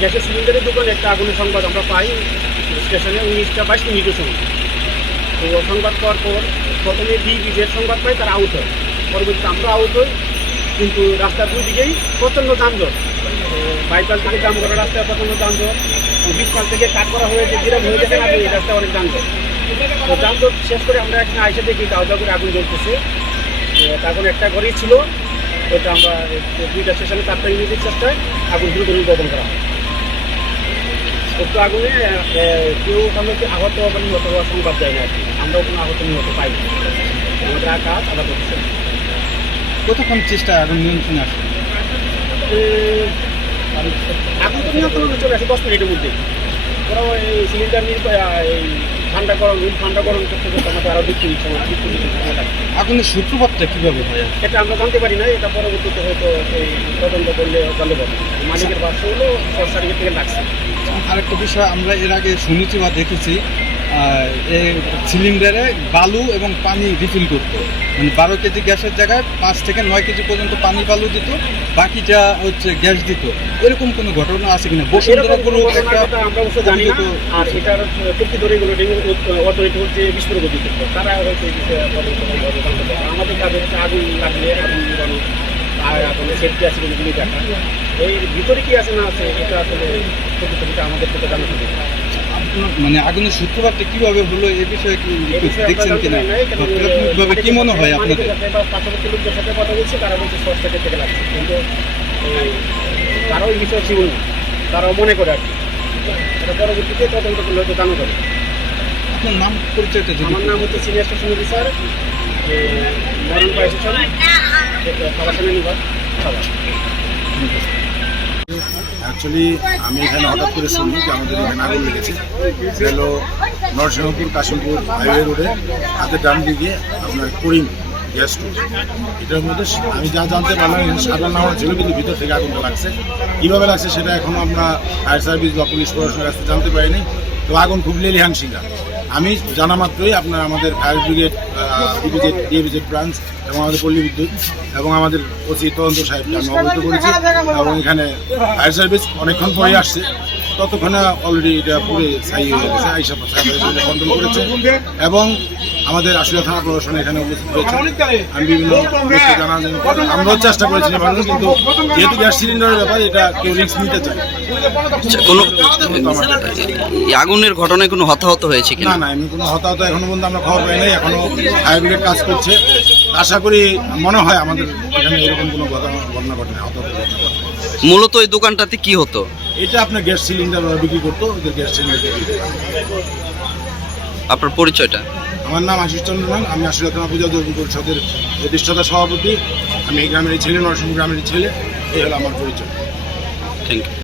গ্যাসের সিলিন্ডারের দোকানে একটা আগুনের সংবাদ আমরা পাই স্টেশনে উনিশটা বাইশ মিনিটের সময়। তো সংবাদ পাওয়ার পর প্রথমে ডি বিজের সংবাদ পাই, তারা আউট হয়। পরবর্তীতে আমরা আউট হই, কিন্তু রাস্তার দুই দিকেই প্রচণ্ড যানজট। বাইপাল থেকে জাম করা রাস্তায় প্রচণ্ড যানজট। বিশপাল থেকে কাট করা হয়েছে যেরকম হয়ে গেছে আগে এই রাস্তায় অনেক যানজট। তো যানজট শেষ করে আমরা এখানে আইসে দেখি দাও দাও করে আগুন জ্বলতেছে। তখন একটা ঘরেই ছিল, ওইটা আমরা দুইটা স্টেশনে চারটা ইউনিটের চেষ্টায় আগুন দ্রুত নির্বাপন করা হয়। একটু আগুনে কেউ কি আহত বা নিহত হওয়ার সংবাদ যায় না আর কি। আমরাও কোনো আহত নিহত পাই না আমাদের আঘাত আঘাত হচ্ছে কতক্ষণ চেষ্টা আগুন নিয়ন্ত্রণে আসে? আগুন তো নিয়ন্ত্রণে চলে আসে দশ মিনিটের মধ্যে। ওরা ওই সিলিন্ডার নিয়ে এই ঠান্ডা গরম রুম ঠান্ডা গরম করতে করতে আমাদের আরও তিন সময় মিনিট সময় লাগে। আগুনের সূত্রপাতটা কীভাবে হয়? এটা আমরা জানতে পারি না এটা পরবর্তীতে হয়তো এই তদন্ত করলে জানতে পারব মালিকের বাসা হলো শর্ট থেকে ডাকছে। আরেকটা বিষয় আমরা এর আগে শুনেছি বা দেখেছি এই সিলিন্ডারে বালু এবং পানি রিফিল করতো। মানে বারো কেজি গ্যাসের জায়গায় পাঁচ থেকে নয় কেজি পর্যন্ত পানি বালু দিত বাকিটা হচ্ছে গ্যাস দিত। এরকম কোনো ঘটনা আছে কিনা? বসুন্ধরা গ্রুপ একটা আমরা অবশ্য জানি না। আর এটার চুক্তি ধরে এগুলো হচ্ছে বিস্ফোরক অধিদপ্তর তারা হয়তো। আমাদের কাজে হচ্ছে আগুন লাগলে আগুন নিবানো আর আগুনের সেফটি আছে কিনা জিনিস দেখা এই ভিতরে কি আছে না আছে এটা আসলে আমাদের থেকে আপনার- মানে আগুনের সূত্রপাতটা কীভাবে হলো এ বিষয়ে কি দেখছেন কিনা? প্রাথমিকভাবে কি মনে হয় আপনাদের? সাথে লোকদের সাথে কথা বলছি তারা বলছে শর্ট সার্কিট থেকে লাগছে। কিন্তু তারাও এই বিষয়ে ছিল না তারাও মনে করে আর কি। এটা পরবর্তীতে তদন্ত করলে হয়তো জানা যাবে। আপনার নাম পরিচয়টা যদি আমার নাম হচ্ছে সিনিয়র স্টেশন অফিসার মরণ পাই স্টেশন খাবার সামনে নিবার খাবার অ্যাকচুয়ালি আমি এখানে হঠাৎ করে শুনি যে আমাদের এখানে আগুন লেগেছে। হলো নরসিংহপুর, কাশিমপুর হাইওয়ে রোডে হাতে ডান দিকে আপনার করিম গ্যাস স্টোর। এটার মধ্যে আমি যা জানতে পারলাম, এখানে সাধারণ নামার ছিল, কিন্তু ভিতর থেকে আগুনটা লাগছে। কীভাবে লাগছে সেটা এখনও আমরা ফায়ার সার্ভিস বা পুলিশ প্রশাসনের কাছে জানতে পারিনি। তো আগুন খুব শিঙ্গা আমি জানা মাত্রই আপনার আমাদের ফায়ার ব্রিগেড ডিভিজেড ডিভিজেড ব্রাঞ্চ এবং আমাদের পল্লী বিদ্যুৎ এবং আমাদের ওসি তদন্ত সাহেবকে আমি অবহিত করেছি। এবং এখানে ফায়ার সার্ভিস অনেকক্ষণ পরে আসছে। ততক্ষণে অলরেডি এটা পুরে ছাই হয়ে গেছে আইসা কন্ট্রোল করেছে। এবং আমাদের আশুলিয়া থানা প্রশাসন এখানে উপস্থিত হয়েছে আমি বিভিন্ন জানার জন্য আমরাও চেষ্টা করেছি জানানোর, কিন্তু যেহেতু গ্যাস সিলিন্ডারের ব্যাপার এটা কেউ রিস্ক নিতে চায় আচ্ছা, কোনো আগুনের ঘটনায় কোনো হতাহত হয়েছে না না এমনি কোনো হতাহত এখনও পর্যন্ত আমরা খবর পাই নাই। এখনও ফায়ার কাজ করছে। আশা করি মনে হয় আমাদের এখানে এরকম কোনো ঘটনা ঘটনা হতাহত ঘটনা ঘটে না। মূলত এই দোকানটাতে কি হতো? এটা আপনার গ্যাস সিলিন্ডার বিক্রি করতো গ্যাস সিলিন্ডার আপনার পরিচয়টা? আমার নাম আশিস চন্দ্র নাম আমি থানা পূজা দর্শন পরিষদের প্রতিষ্ঠাতা সভাপতি। আমি এই গ্রামের ছেলে, নরসিংহ গ্রামের ছেলে, এই হলো আমার পরিচয়। Thank you